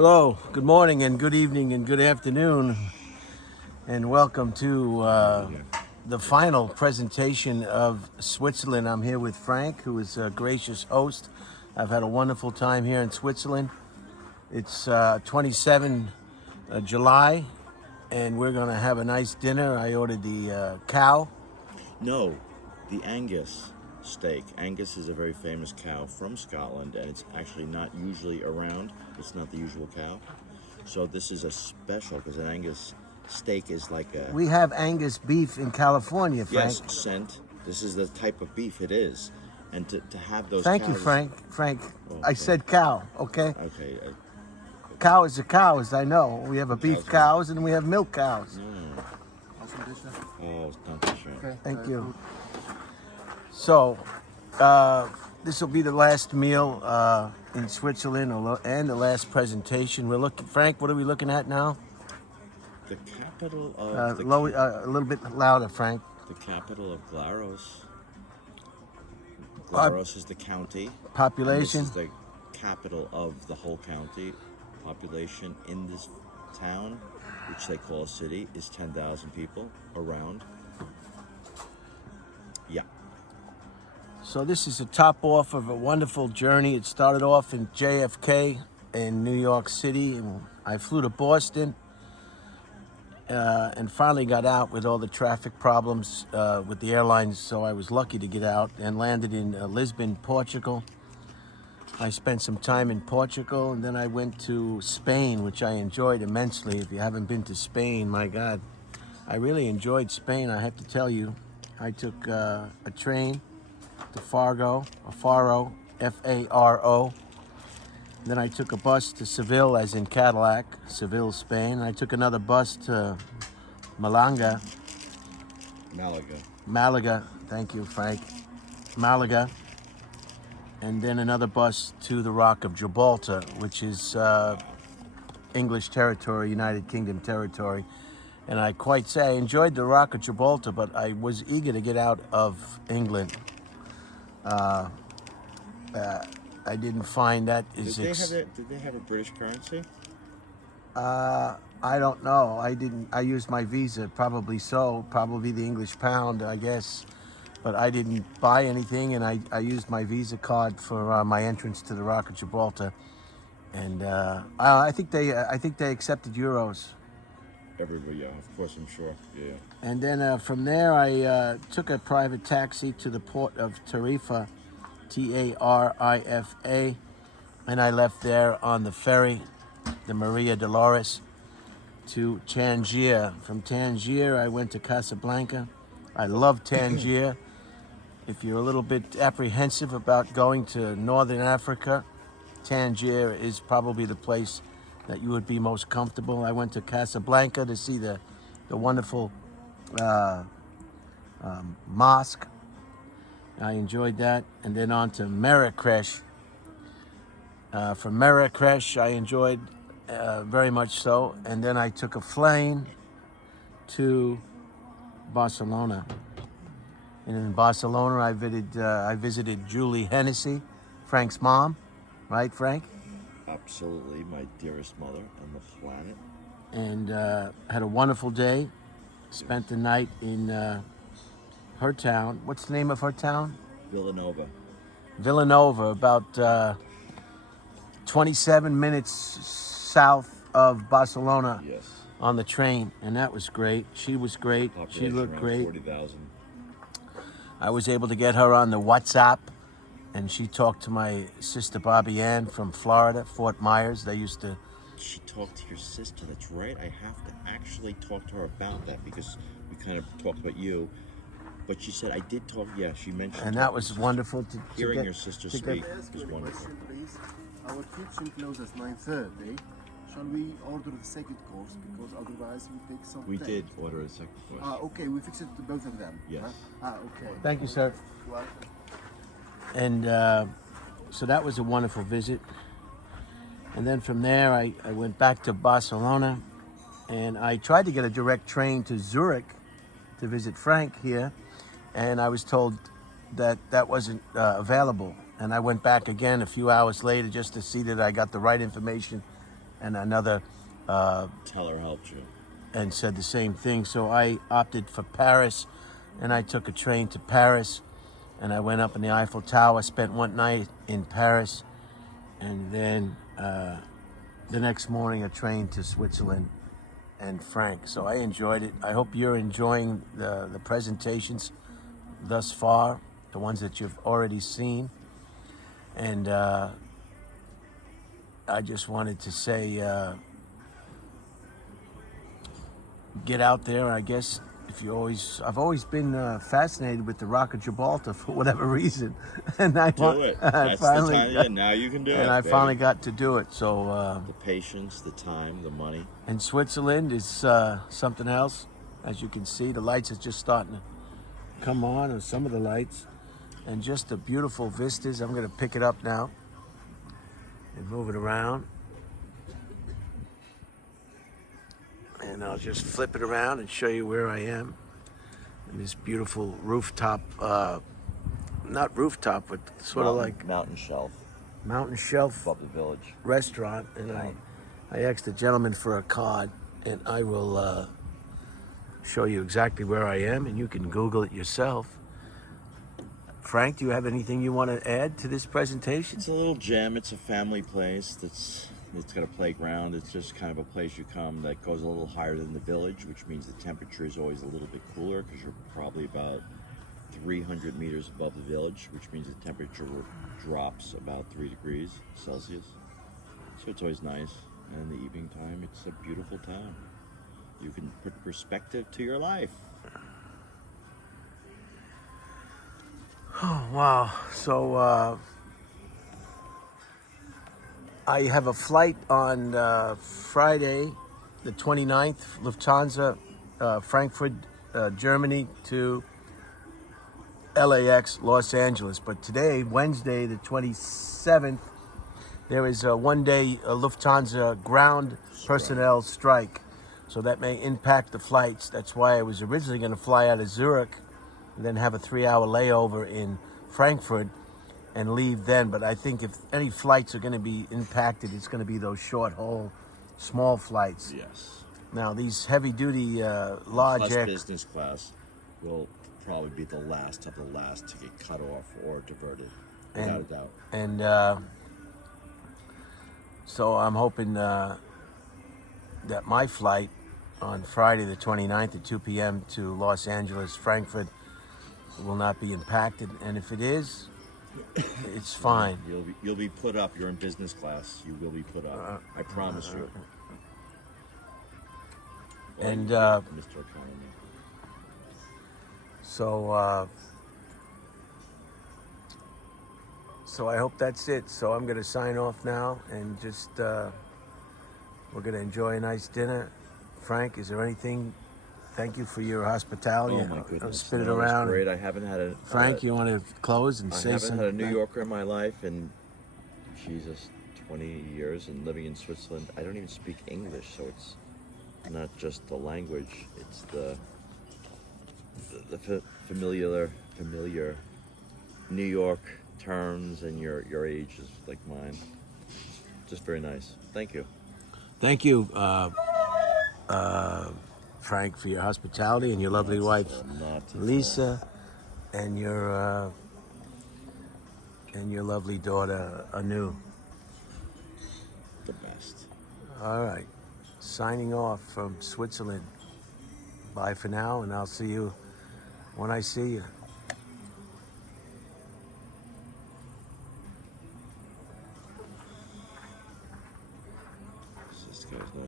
Hello, good morning and good evening and good afternoon, and welcome to the final presentation of Switzerland. I'm here with Frank, who is a gracious host. I've had a wonderful time here in Switzerland. It's 27 July, and we're going to have a nice dinner. I ordered the cow. No, the Angus steak. Angus is a very famous cow from Scotland, and it's actually not usually around. It's not the usual cow. So this is a special because an Angus steak is like a... We have Angus beef in California, Frank. Yes, scent. This is the type of beef it is. And to have those Thank cows... you, Frank. Frank, Oh, I said cow, okay? Okay. Cow is a cow, as I know. We have a beef Cow's cows and we have milk cows. Oh, danke schön. Okay. Thank you. So, this will be the last meal in Switzerland and the last presentation. We're looking, Frank, what are we looking at now? The capital of... A little bit louder, Frank. The capital of Glarus. Glarus is the county. Population? This is the capital of the whole county. Population in this town, which they call a city, is 10,000 people around. Yeah. So this is a top off of a wonderful journey. It started off in JFK in New York City, and I flew to Boston and finally got out with all the traffic problems with the airlines, so I was lucky to get out and landed in Lisbon, Portugal. I spent some time in Portugal, and then I went to Spain, which I enjoyed immensely. If you haven't been to Spain, my God, I really enjoyed Spain, I have to tell you. I took a train to Faro, F-A-R-O. Then I took a bus to Seville, as in Cadillac, Seville, Spain. I took another bus to Malaga. Malaga, thank you, Frank. Malaga. And then another bus to the Rock of Gibraltar, which is English territory, United Kingdom territory. And I quite say I enjoyed the Rock of Gibraltar, but I was eager to get out of England. I didn't find that is. Did they have a British currency? I don't know. I used my visa. Probably so. Probably the English pound, I guess. But I didn't buy anything, and I used my Visa card for my entrance to the Rock of Gibraltar. And I think they accepted euros. Everybody, yeah, of course, I'm sure. Yeah. And then from there, I took a private taxi to the port of Tarifa, Tarifa, and I left there on the ferry, the Maria Dolores, to Tangier. From Tangier, I went to Casablanca. I love Tangier. If you're a little bit apprehensive about going to Northern Africa, Tangier is probably the place that you would be most comfortable. I went to Casablanca to see the wonderful mosque. I enjoyed that. And then on to Marrakesh. From Marrakesh, I enjoyed very much so. And then I took a plane to Barcelona. And in Barcelona, I visited Julie Hennessy, Frank's mom. Right, Frank? Absolutely, my dearest mother on the planet. And had a wonderful day. Spent the night in her town. What's the name of her town? Villanova. Villanova, about 27 minutes south of Barcelona. Yes. On the train, and that was great. She was great. She looked great. 40,000. I was able to get her on the WhatsApp, and she talked to my sister Bobby Ann from Florida, Fort Myers. They used to... She talked to your sister, that's right. I have to actually talk to her about that because we kind of talked about you. But she said, I did talk, yeah, she mentioned... And that was wonderful to hearing get, your sister speak was wonderful. Please. Our kitchen closes 9:30. Shall we order the second course? Because otherwise we take some We time. did order a second course. Okay, we fixed it to both of them. Yes. Okay. Thank you, sir. Welcome. And so that was a wonderful visit. And then from there, I went back to Barcelona, and I tried to get a direct train to Zurich to visit Frank here, and I was told that that wasn't available. And I went back again a few hours later just to see that I got the right information and another Teller helped you. and said the same thing. So I opted for Paris, and I took a train to Paris, and I went up in the Eiffel Tower, spent one night in Paris, and then the next morning a train to Switzerland and Frank. So I enjoyed it. I hope you're enjoying the presentations thus far, the ones that you've already seen. And I just wanted to say, get out there. I guess I've always been fascinated with the Rock of Gibraltar for whatever reason, and Do it. That's the time. Yeah, now you can do it. and I baby. finally got to do it. So The patience, the time, the money. and Switzerland is something else. As you can see, the lights are just starting to come on, or some of the lights, and just the beautiful vistas. I'm going to pick it up now and move it around. And I'll just flip it around and show you where I am. And this beautiful rooftop, not rooftop, but sort of like mountain shelf mountain shelf above the village. restaurant. And I asked the gentleman for a card, and I will show you exactly where I am, and you can Google it yourself. Frank, do you have anything you want to add to this presentation? It's a little gem. It's a family place. It's got a playground. It's just kind of a place you come that goes a little higher than the village, which means the temperature is always a little bit cooler because you're probably about 300 meters above the village, which means the temperature drops about 3 degrees Celsius. So it's always nice. And in the evening time, it's a beautiful town. You can put perspective to your life. Oh, wow. So I have a flight on Friday, the 29th, Lufthansa, Frankfurt, Germany to LAX, Los Angeles. But today, Wednesday, the 27th, there is a one-day Lufthansa ground personnel strike. So that may impact the flights. That's why I was originally going to fly out of Zurich and then have a 3-hour layover in Frankfurt and leave then. But I think if any flights are going to be impacted, it's going to be those short-haul, small flights. Yes. Now, these heavy-duty large Plus air... business class will probably be the last of the last to get cut off or diverted, without a doubt. And so I'm hoping that my flight on Friday the 29th at 2 p.m. to Los Angeles, Frankfurt, will not be impacted. And if it is, it's fine. You'll be put up. You're in business class. You will be put up. I promise you. And Mr. Economy. So I hope that's it. So I'm going to sign off now and just we're going to enjoy a nice dinner. Frank, is there anything? Thank you for your hospitality. Oh my goodness! I'll spin it No, it's around. great. I haven't had a Frank, you want to close and say something? I haven't had a New Yorker in my life in Jesus 20 years, and living in Switzerland. I don't even speak English, so it's not just the language; it's the familiar New York terms, and your age is like mine. Just very nice. Thank you. Thank you, Frank, for your hospitality and your lovely wife, Lisa, and your lovely daughter, Anu. The best. All right, signing off from Switzerland. Bye for now, and I'll see you when I see you.